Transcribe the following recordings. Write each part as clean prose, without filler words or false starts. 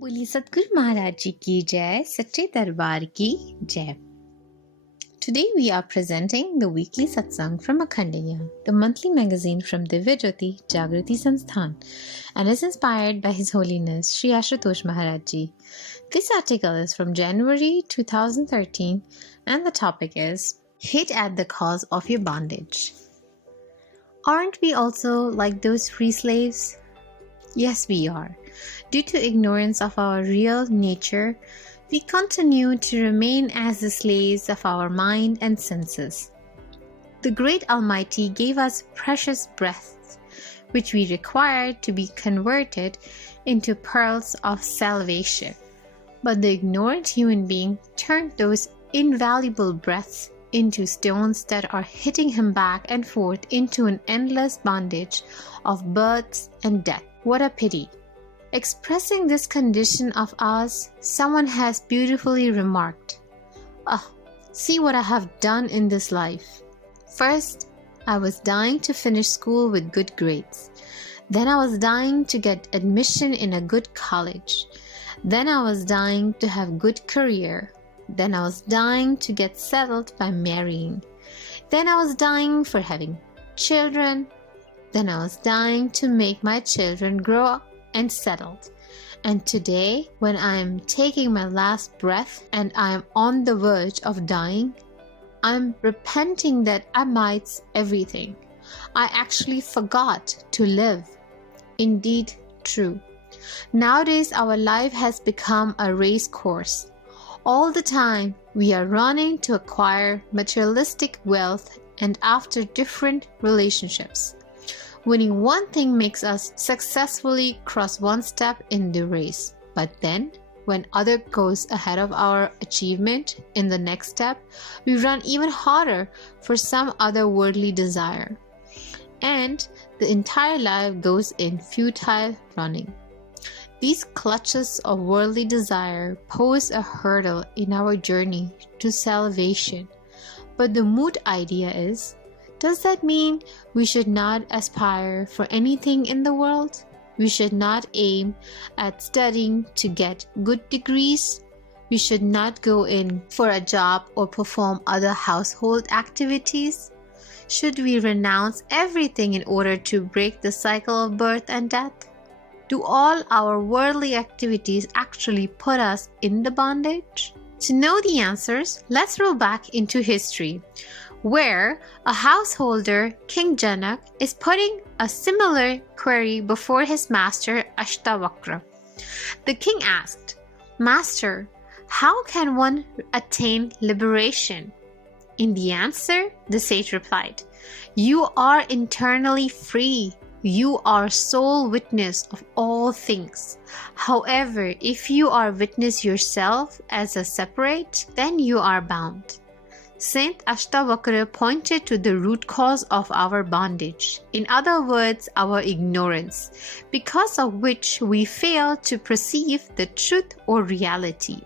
बोली सतगुरु महाराज जी की जय, सच्चे दरबार की जय. Today we are presenting the weekly Satsang from Akhand Gyan, the monthly magazine from Divyajyoti Jagrati Sansthan, and is inspired by His Holiness Shri Ashutosh Maharaj ji. This article is from January 2013 and the topic is Hit at the Cause of Your Bondage. Aren't we also like those free slaves? Yes, we are. Due to ignorance of our real nature, we continue to remain as the slaves of our mind and senses. The Great Almighty gave us precious breaths, which we require to be converted into pearls of salvation. But the ignorant human being turned those invaluable breaths into stones that are hitting him back and forth into an endless bondage of births and death. What a pity! Expressing this condition of ours, someone has beautifully remarked, see what I have done in this life. First, I was dying to finish school with good grades. Then I was dying to get admission in a good college. Then I was dying to have good career. Then I was dying to get settled by marrying. Then I was dying for having children. Then I was dying to make my children grow up and settled. And today, when I am taking my last breath and I am on the verge of dying, I am repenting that I might everything. I actually forgot to live. Indeed, true. Nowadays, our life has become a race course. All the time, we are running to acquire materialistic wealth and after different relationships. Winning one thing makes us successfully cross one step in the race. But then, when other goes ahead of our achievement in the next step, we run even harder for some other worldly desire. And the entire life goes in futile running. These clutches of worldly desire pose a hurdle in our journey to salvation. But the moot idea is, does that mean we should not aspire for anything in the world? We should not aim at studying to get good degrees? We should not go in for a job or perform other household activities? Should we renounce everything in order to break the cycle of birth and death? Do all our worldly activities actually put us in the bondage? To know the answers, let's roll back into history, where a householder, King Janak, is putting a similar query before his master Ashtavakra. The king asked, "Master, how can one attain liberation?" In the answer, the sage replied, "You are internally free. You are sole witness of all things. However, if you are witness yourself as a separate, then you are bound." Saint Ashtavakra pointed to the root cause of our bondage, in other words, our ignorance, because of which we fail to perceive the truth or reality.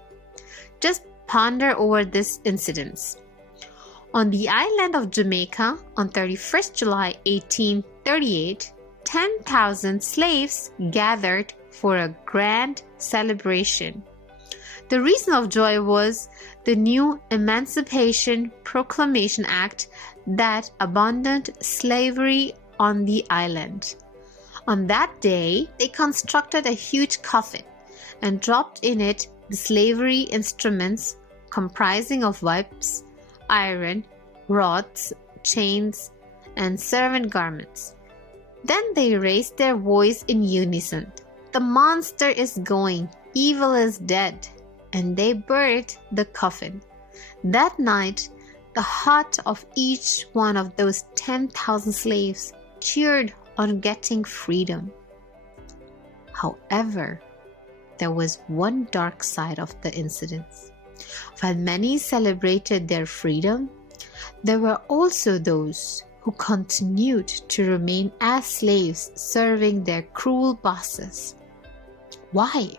Just ponder over this incident. On the island of Jamaica, on 31st July 1838, 10,000 slaves gathered for a grand celebration. The reason of joy was the new Emancipation Proclamation Act that abandoned slavery on the island. On that day, they constructed a huge coffin and dropped in it the slavery instruments comprising of whips, iron, rods, chains, and servant garments. Then they raised their voice in unison. "The monster is going, evil is dead." And they buried the coffin. That night, the heart of each one of those 10,000 slaves cheered on getting freedom. However, there was one dark side of the incidents. While many celebrated their freedom, there were also those who continued to remain as slaves serving their cruel bosses. Why?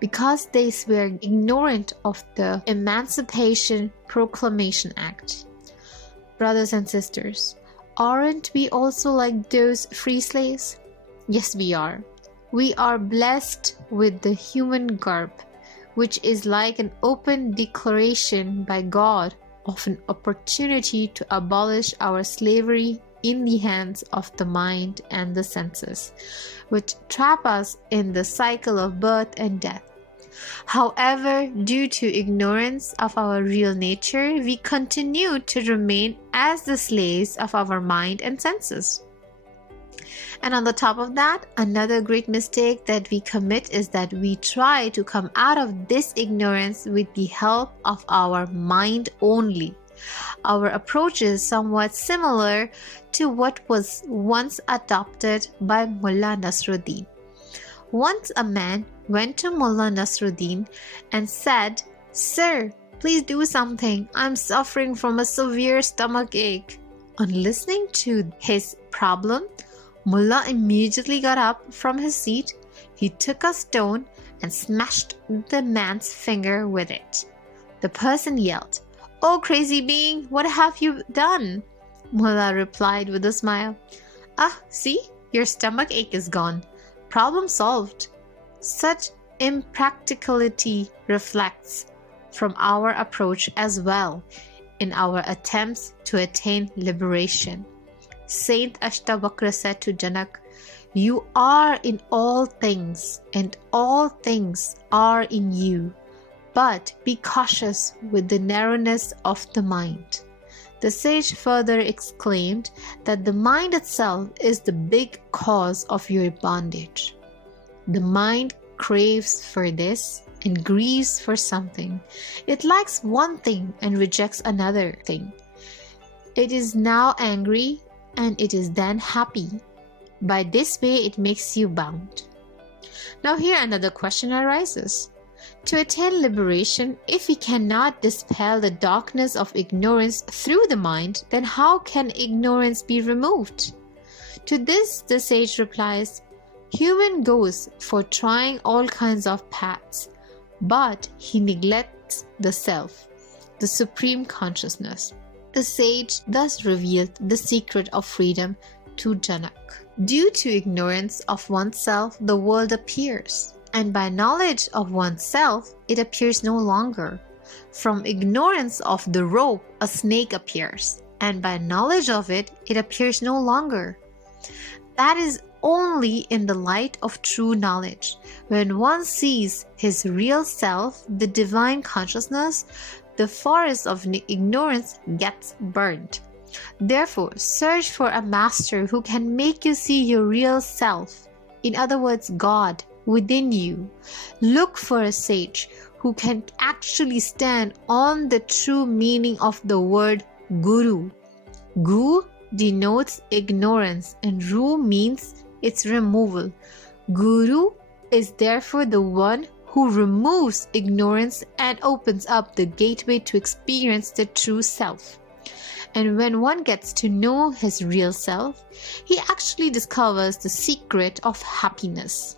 Because they were ignorant of the Emancipation Proclamation Act. Brothers and sisters, aren't we also like those free slaves? Yes, we are. We are blessed with the human garb, which is like an open declaration by God of an opportunity to abolish our slavery in the hands of the mind and the senses, which trap us in the cycle of birth and death. However, due to ignorance of our real nature, we continue to remain as the slaves of our mind and senses. And on the top of that, another great mistake that we commit is that we try to come out of this ignorance with the help of our mind only. Our approach is somewhat similar to what was once adopted by Mullah Nasruddin. Once a man went to Mullah Nasruddin and said, "Sir, please do something. I'm suffering from a severe stomach ache." On listening to his problem, Mullah immediately got up from his seat. He took a stone and smashed the man's finger with it. The person yelled, "Oh, crazy being, what have you done?" Mullah replied with a smile, "Ah, see, your stomach ache is gone. Problem solved." Such impracticality reflects from our approach as well in our attempts to attain liberation. Saint Ashtavakra said to Janak, "You are in all things, and all things are in you. But be cautious with the narrowness of the mind." The sage further exclaimed that the mind itself is the big cause of your bondage. The mind craves for this and grieves for something. It likes one thing and rejects another thing. It is now angry and it is then happy. By this way it makes you bound. Now here another question arises. To attain liberation, if we cannot dispel the darkness of ignorance through the mind, then how can ignorance be removed? To this the sage replies, "Human goes for trying all kinds of paths, but he neglects the self, the supreme consciousness." The sage thus revealed the secret of freedom to Janak. Due to ignorance of oneself, the world appears, and by knowledge of oneself, it appears no longer. From ignorance of the rope, a snake appears, and by knowledge of it, it appears no longer. That is only in the light of true knowledge. When one sees his real self, the divine consciousness, the forest of ignorance gets burned. Therefore, search for a master who can make you see your real self, in other words, God, within you. Look for a sage who can actually stand on the true meaning of the word Guru. Gu denotes ignorance and Ru means its removal. Guru is therefore the one who removes ignorance and opens up the gateway to experience the true self. And when one gets to know his real self, he actually discovers the secret of happiness.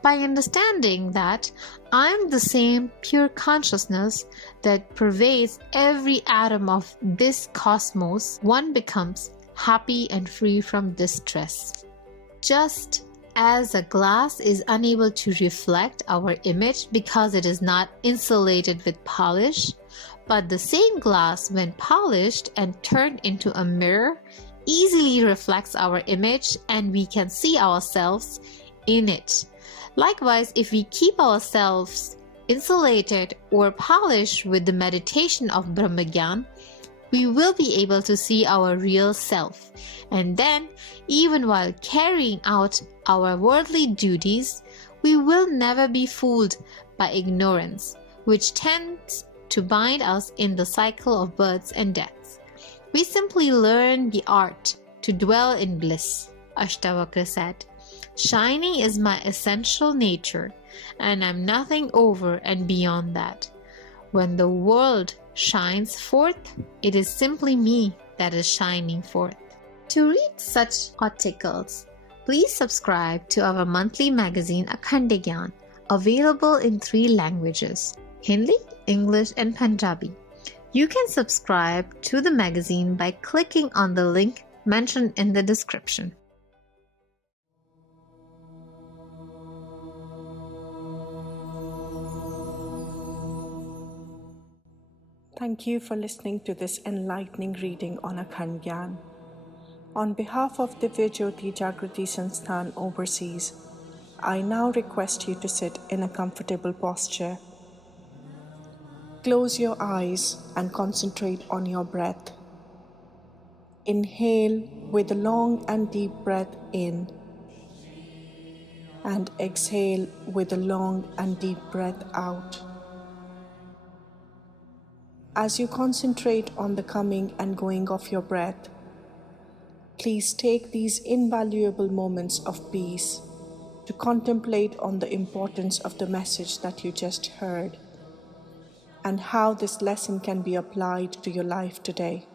By understanding that I am the same pure consciousness that pervades every atom of this cosmos, one becomes happy and free from distress. Just as a glass is unable to reflect our image because it is not insulated with polish, but the same glass, when polished and turned into a mirror, easily reflects our image and we can see ourselves in it. Likewise, if we keep ourselves insulated or polished with the meditation of Brahmagyan, we will be able to see our real self. And then, even while carrying out our worldly duties, we will never be fooled by ignorance, which tends to bind us in the cycle of births and deaths. We simply learn the art to dwell in bliss. Ashtavakra said, "Shining is my essential nature, and I'm nothing over and beyond that. When the world shines forth, it is simply me that is shining forth." To read such articles, please subscribe to our monthly magazine Akhand Gyan, available in 3 languages, Hindi, English and Punjabi. You can subscribe to the magazine by clicking on the link mentioned in the description. Thank you for listening to this enlightening reading on Akhand Gyan. On behalf of DJJS Jagrati Sansthan Overseas, I now request you to sit in a comfortable posture. Close your eyes and concentrate on your breath. Inhale with a long and deep breath in, and exhale with a long and deep breath out. As you concentrate on the coming and going of your breath, please take these invaluable moments of peace to contemplate on the importance of the message that you just heard and how this lesson can be applied to your life today.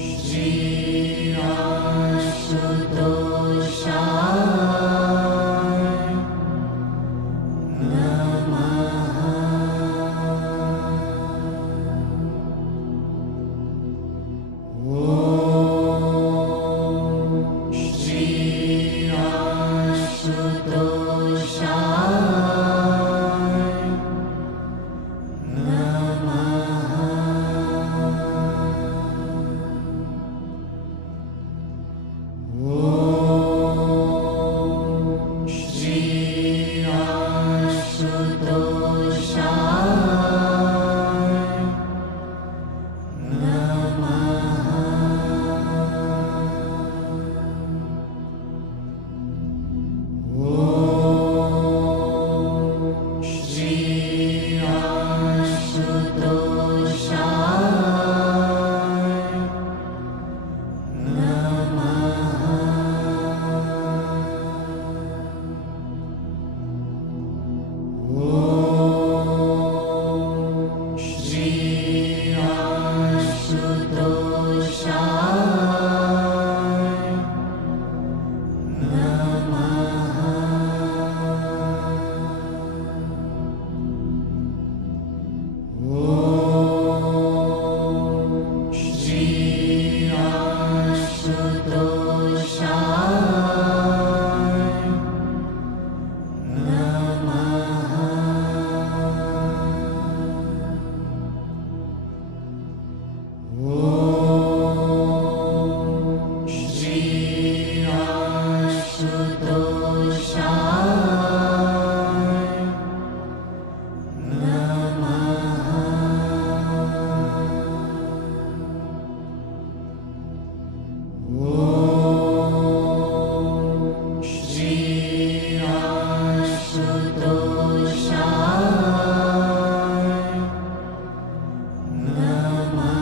Shri Ashutosh Namah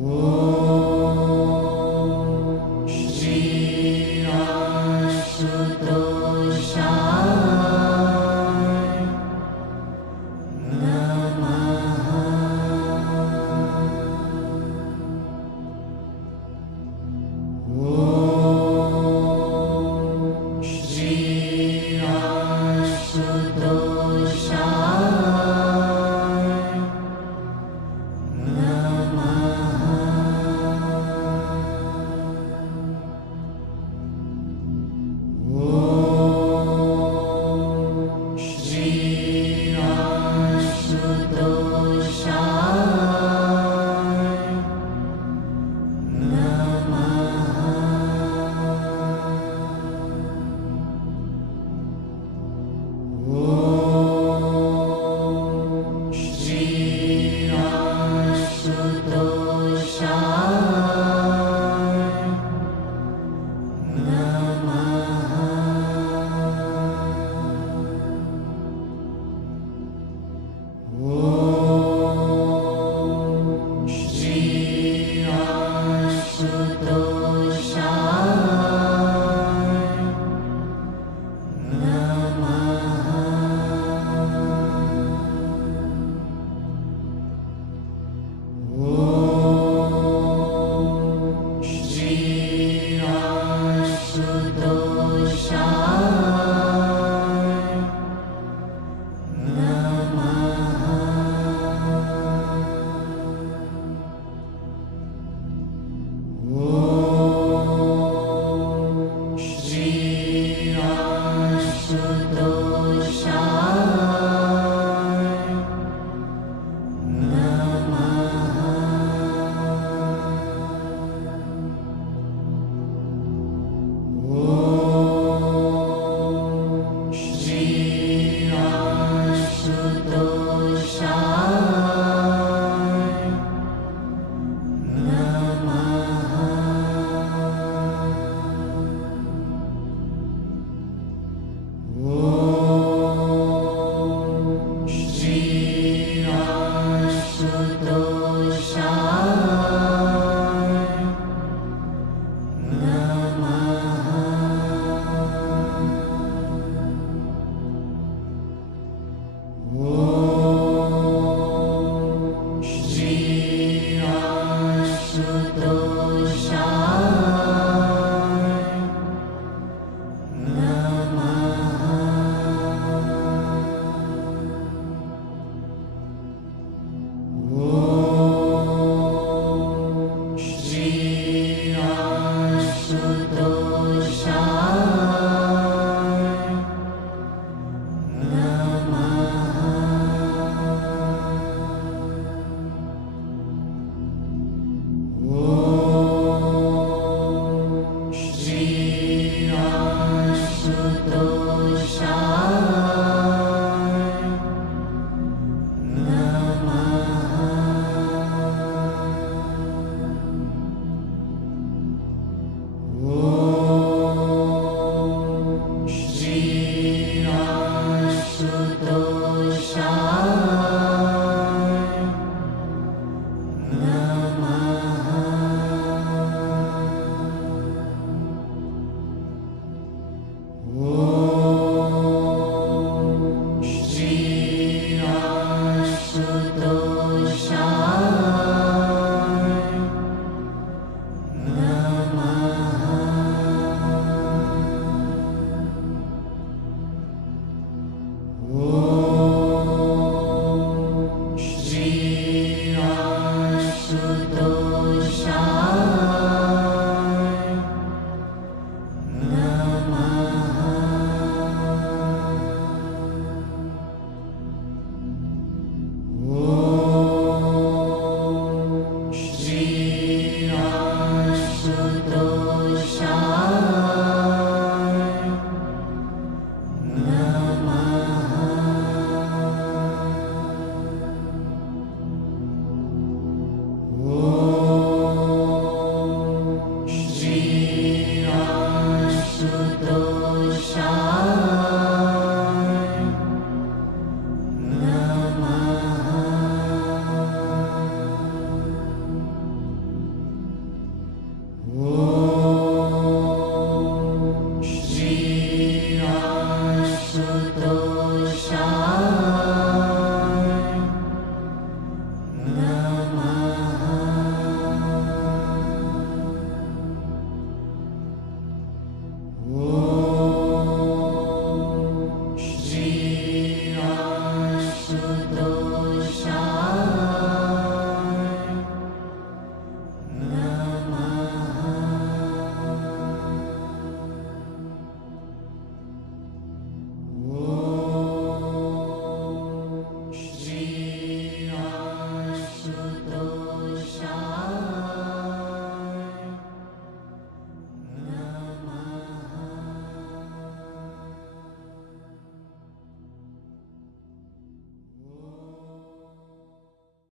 Om